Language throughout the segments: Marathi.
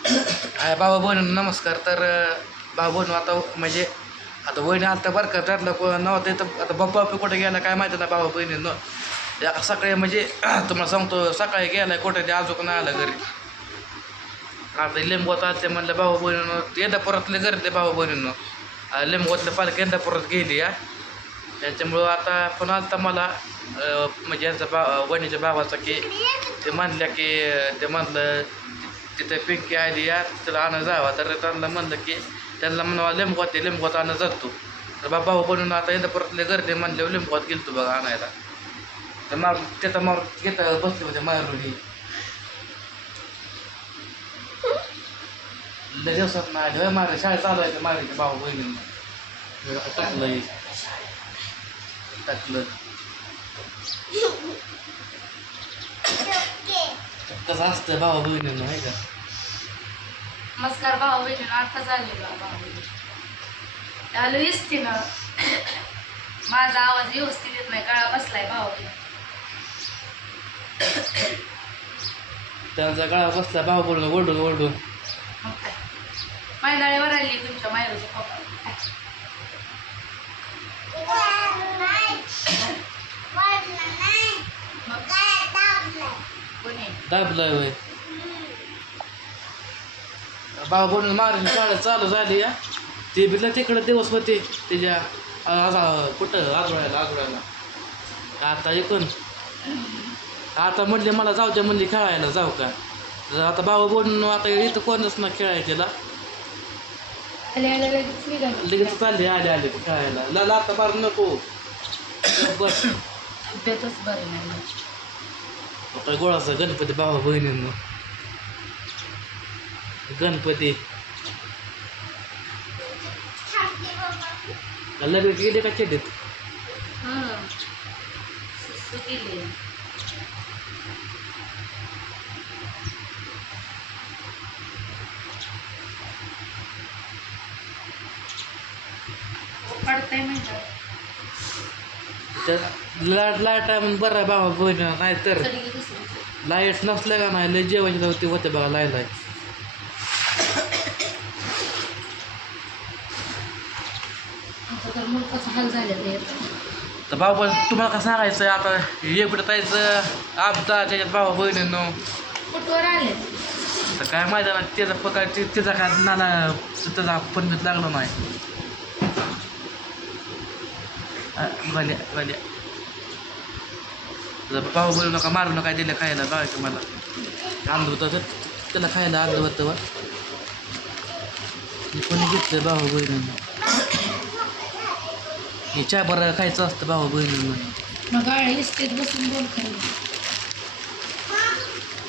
आहे बाबा बहिणी नमस्कार. तर बाबा बहिणी आता म्हणजे आता वहिनी आलता बरं का त्यातलं को नव्हते तर आता बाप्पा बाप्पा कुठे गेला काय माहिती ना बाबा बहिणीनं. सकाळी म्हणजे तुम्हाला सांगतो सकाळी गेला कुठे ते अजून नाही आलं घरी. आता लिंबवत आले ते म्हणलं बाबा बहिणीनं एकदा परतले घरी ते बाबा बहिणीनं. लिंबोतले पालक एकदा परत गेली या त्याच्यामुळं आता पण आलता मला म्हणजे यांचा बा वहिनीच्या भावाचा की ते म्हणल्या की ते म्हणलं तिथे पिंकी आली या तिला आणा जावा. तर त्यांना म्हणलं की त्यांना म्हणा लिंबवात ते लिंबवात आणा जातो तर बाबा भाऊ बनून आता यंदा परतले गर्दी म्हणल्यावर लिंबवात गेलतो बघा आणायला. तर मार त्याचा मार घेता बसले होते मारुनी लय दिवसात नाही आले मारे शाळेत चालू आहे मारायचं भाऊ बहिणींना. टाकलं टाकलं कसं असतं भाऊ बहिणींना नाही का नमस्कार भाऊ बहिणी आता झाले भाऊ बहिणी आलो ना माझा आवाज व्यवस्थित येत नाही काळा बसलाय भाऊ त्यांचा गळा बसला भाऊ बोलून ओढून ओढून मग काय मैदाळीवर आली तुमच्या मायरूच्या पप्पा मग दाबलंय वय बोलून मारून शाळा चालू झाली या. ते बिला तिकडं दिवस होते त्याच्या आज कुठं आजोळ्याला आजोळ्याला. आता ऐकून आता म्हणले मला जाऊ द्या म्हणले खेळायला जाऊ का? आता भाऊ बोलून आता इथं कोणच ना खेळायला आले आले लगेच चालले आले आले खेळायला. ला आता बार नको. बस तब्येतच बरी नाही. माझी. आता गोळाचा गणपती बाबा बहिणींनो. गणपती. लग्न गेले का चेडीत पडतंय म्हणलं. त्या लाइट आहे म्हणून बरं आहे भावा बहिणी नाही तर. लाइट नसल्या का नाही लय जेवायची नव्हती होते बघा लाइट लाइट तर भाऊ तुम्हाला का सांगायचं आता एकटं जायचं? आपदा त्याच्यात भावा बहिणींनो. तर काय माहिती ना त्याचा पकार त्याचा काय नाना त्याचा पंडित लागला नाही. गल्या गल्या भाऊ बोलू नका मारू नका दिलं खायला बघायचं मला आणलं होतं तर त्याला खायला आणलं होतं वा कोणी घेतलं भाऊ बहिणीनं हे चहा बरं खायचं असतं भाऊ बहिणीनं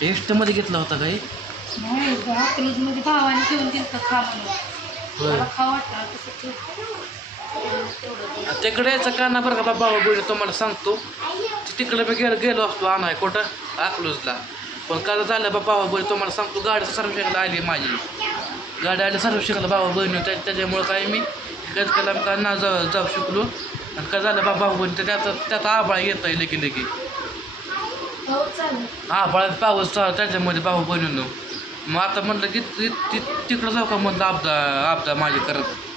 टेस्टमध्ये घेतला होता काही नाही मध्ये भावाने घेऊन दिलं खा म्हणून होय तिकडे याचा का बरं का बाबा बहिणी तुम्हाला सांगतो. तिकडे मी गेलो गेलो असतो आणाय कुठं? अकलूजला. पण का झालं बाबा बहिणी तुम्हाला सांगतो गाडी सर्व्हिसिंगला आली माझी. गाडी आली सर्व्हिसिंगला बाबा बहिणी त्या त्याच्यामुळं काय मी गज केला का ना जाऊ जाऊ शिकलो. आणि काय झालं बाबा बहिणी तर त्याचा त्याचा आबाळ येत आहे लगी लगी. पाऊस आबाळात पाऊस चालू त्याच्यामध्ये बाबा बहिणीनं मग आता म्हणलं की तिकडं जाऊ का म्हणलं आपदा आपदा माझी करत.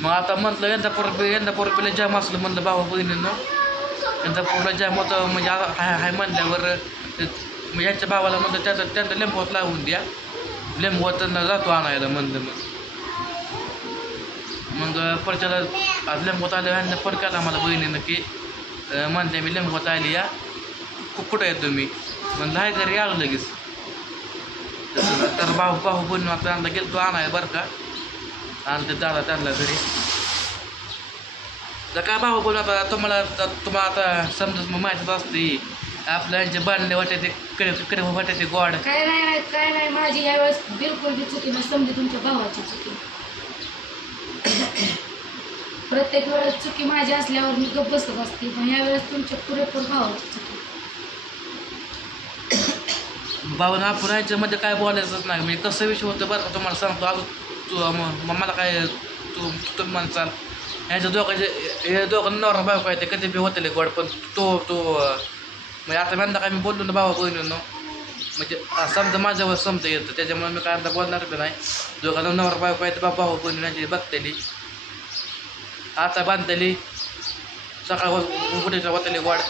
मग आता म्हटलं यंदा परत यंदा पोरपीला जाम असलं म्हणलं भावा बहिणीनं. यंदा पोरला जाम होतं म्हणजे आता हाय हाय म्हणल्यावर मग यांच्या भावाला म्हणलं त्याचं त्यांना लिंबवत लावून द्या. लिंबवत जातो आणायला म्हणलं मग. मग परच्याला आज लिंबवत आलं यांना पण केला मला बहिणीनं की म्हणते मी लिंबवत आली या. कुठं आहे तुम्ही? म्हणलं आहे घरी आलो लगेच. तर भाऊ भाऊ बहिणी आता आणला गेलो आणाय बरं का. आणि ते दादा त्यांना घरी. तर काय भाऊ बोल आता तुम्हाला तुम्हाला आता समजत मग माहितीच असते. आपल्या यांचे बांधले वाटे ते कडे कडे वाटे ते गोड. काय नाही नाही काय नाही. माझी यावेळेस बिलकुल बी चुकी नाही समजी तुमच्या भावाची चुकी. प्रत्येक वेळेस चुकी माझी असल्यावर मी गप्प बसत असते. पण यावेळेस तुमच्या पुरेपूर भावाची चुकी. भाऊन आपण यांच्यामध्ये काय बोलायचंच नाही. म्हणजे कसं विषय होतं बरं का तुम्हाला सांगतो. अजून तू म- म- मला काय तू तुम्ही म्हणचाल ह्याच्या दोघांचे हे दोघांना नवरा बायको आहे ते कधी बी होते गोड पण तो तो म्हणजे आता म्हणता काय मी बोललो ना भावा बहिणीनं म्हणजे आ, समजा माझ्यावर समजा येतं त्याच्यामुळे मी काय आता बोलणार बी नाही. दोघांना नवरा बायको आहे तर बाबा भाऊ बहिणी म्हणजे बघतेली. आता बांधलेली. सकाळ कुठे वाटली वाढ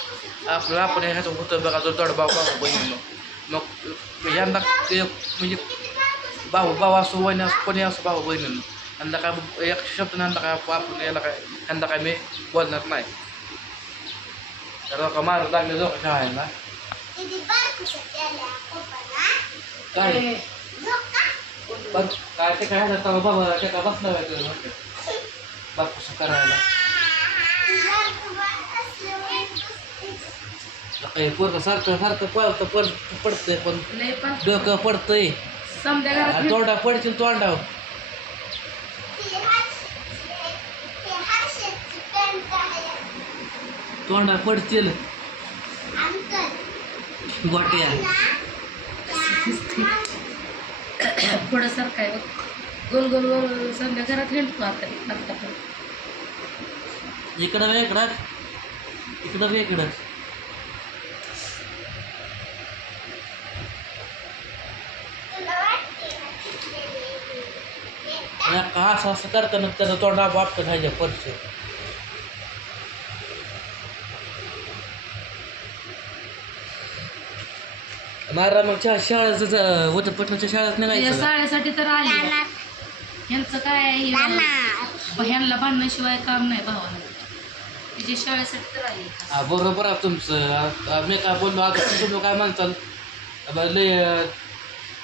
आपलं आपण ह्याचं होतं बघा जो दड भाऊ भाऊ बहिणीनं. मग यांना एक म्हणजे भाऊ भाऊ असो वहिनी असो कोणी असो भाऊ बहिणीनं यांना काय एक शब्द यांना काय आपण याला काय यांना काय मी बोलणार नाही तर लोक मारू लागले लोक शाळेला काय काय ते काय झालं बाबा ते का बसला बापूस करायला काही पोरं सारखं सारखं पळतं पड पडतंय पण डोकं पडतंय समजा घरात तोंडा पडशील तोंडाव तोंडा पडशील. गोट्या. पुढं सारखं आहे बघ. गोल गोल गोल समजा घरात हिंडतो आता आता पण. इकडं वेगळं. इकडं वेगळं. का असं असं करताना त्याचं तोंडा बापतं खायच्या पर्स मारा मग शाळेचं होतं पटणाच्या शाळेत का? शाळेसाठी तर आली ह्यांचं काय आहे, हे- ह्यांना बांधण्याशिवाय काम नाही भावाला. तिच्या शाळेसाठी तर आली हा बरोबर आहे तुमचं. आता मी काय बोललो आता तुम्ही काय म्हणताल? आता लय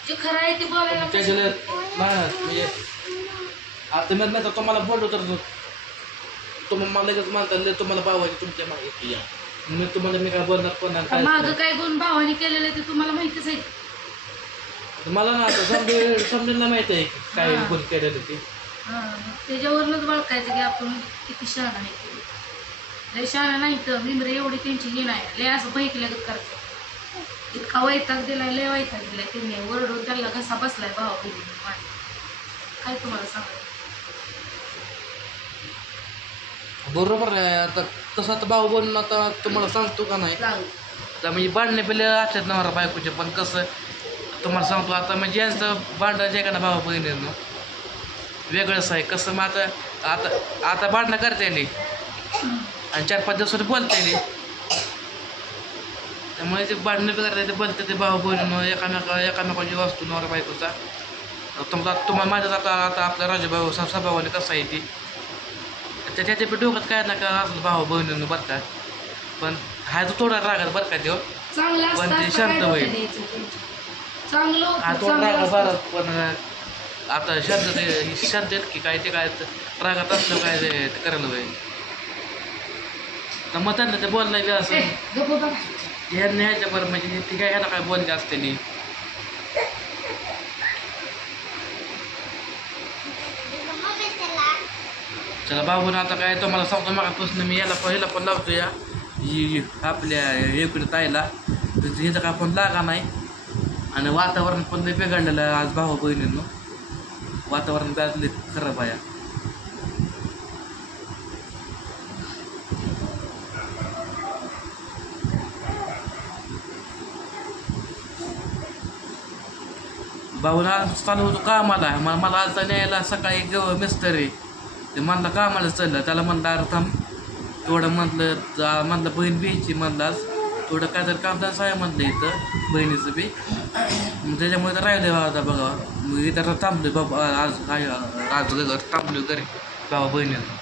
जे खरं आहे ते बोलायला त्याच्या आता मी नाही तर तुम्हाला बोललो तर तुम्ही मला लगेच म्हणताल लय तुम्हाला भावाची तुमच्या मागे या मी तुम्हाला मी काय बोलणार पण नाही. काय गुण भावाने केलेलं ते तुम्हाला माहितीच आहे. मला ना आता समजेल समजेल माहिती आहे काय. कोण केलेलं ते. त्याच्यावरूनच बळकायचं की आपण किती शहाणा आहे. लय शहाणा नाही तर मिंद्र एवढी त्यांची हे नाही लय असं बहिकल्यागत करतो इतका वैताग दिलाय लय वैताग दिलाय त्यांनी. वरडून त्याला घसा बसलाय भावा काय तुम्हाला सांगायचं? बरोबर आहे. आता तसं आता भाऊ बोलून आता तुम्हाला सांगतो का नाही? आता म्हणजे भांडणे पहिले असतात नवरा बायकोचे पण कसं तुम्हाला सांगतो आता म्हणजे यांचं भांडण जे का ना भाऊ बहिणीनं वेगळंच आहे. कसं मग आता आता आता भांडणं करते नाही आणि चार पाच दिवसात बोलते नाही त्यामुळे ते भांडणं करते ते बोलते ते भाऊ बहिणीनं एकामेका एकामेकाची वस्तू नवरा बायकोचा. तुमचा तुम्हाला माझ्याच आता आता आपल्या राजूभाऊ सभावाने कसं आहे ती. त्याच्या बी डोक्यात काय ना काय असलं भाऊ बहिणीनं बरं का पण हाय तो थोडा रागात बरं का देव चांगलं पण ते असतं शांत होईल. चांगलं हा होतं, तो चांगलं असतं. भारत पण आता शांत ते शांत आहेत की काय ते काय ते रागात असलं काय ते ते करायला पाहिजे तर मग त्यांना ते बोलणं बी ए, असं गप्प बघा. ह्यांनी ह्याच्या बरं म्हणजे ती काय ह्याला काय बोलले असते नी चला बाबून आता काय तुम्हाला सांगतो मागापासून मी याला पहिला पण लावतो या. ही आपल्या इकडे ताईला. तर हिचं काय पण लागा नाही. आणि वातावरण पण नाही बिघडलेलं आहे आज भाऊ बहिणींनो. वातावरण बॅग खराब आहे. भाऊला आज चालू होतो कामाला. मला मला आज न्यायला सकाळी ग आहे. ते म्हणलं कामाला चाललं त्याला म्हणलं अरे थांब. थोडं म्हटलं जा. म्हणलं बहीण बियची म्हणलाच थोडं काय तर काम आहे म्हणलं इथं बहिणीचं बी. मग त्याच्यामुळे तर राहिलं आता बघा. मग इथं थांबलो बाबा आज काय आज घर थांबलो घरी बाबा बहिणीला.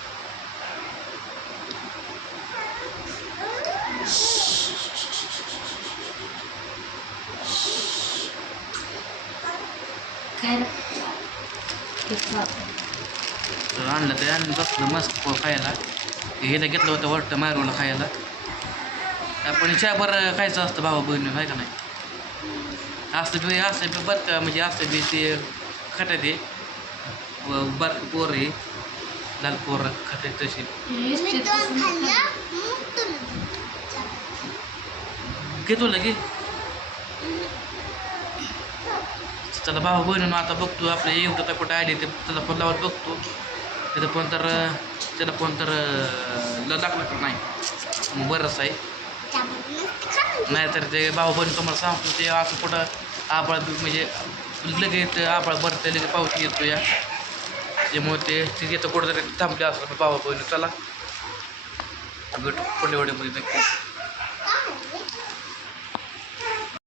काय? तर आणलं ते आणलं बसलं मस्त पोळ खायला. हिला घेतलं होतं वाटतं मायरोला खायला. आपण चहा बरं खायचं असतं भावा बहिणी आहे का नाही? असतं बी असं बी बरं का म्हणजे असं बी ते खात्यात ते. बरं पोर आहे लाल पोर खात्यात तशी. घेतो लगे चला भाऊ बहिणीनं आता बघतो आपल्या येऊ तर कुठे आले ते. त्याला फोन लावत बघतो. तिथं पण तर त्याला फोन तर ल- लागला तर नाही? मग बरंच आहे. नाहीतर ते भाऊ बहीण तुम्हाला सांगतो ते असं कुठं आबाळ बी म्हणजे लगेच आबाळ भरते लगेच पाऊस येतो या त्यामुळे ते तिथे कुठं तरी थांबले असं भाऊ बहिणी. चला. भेटू पुढल्या म्हणजे नक्की.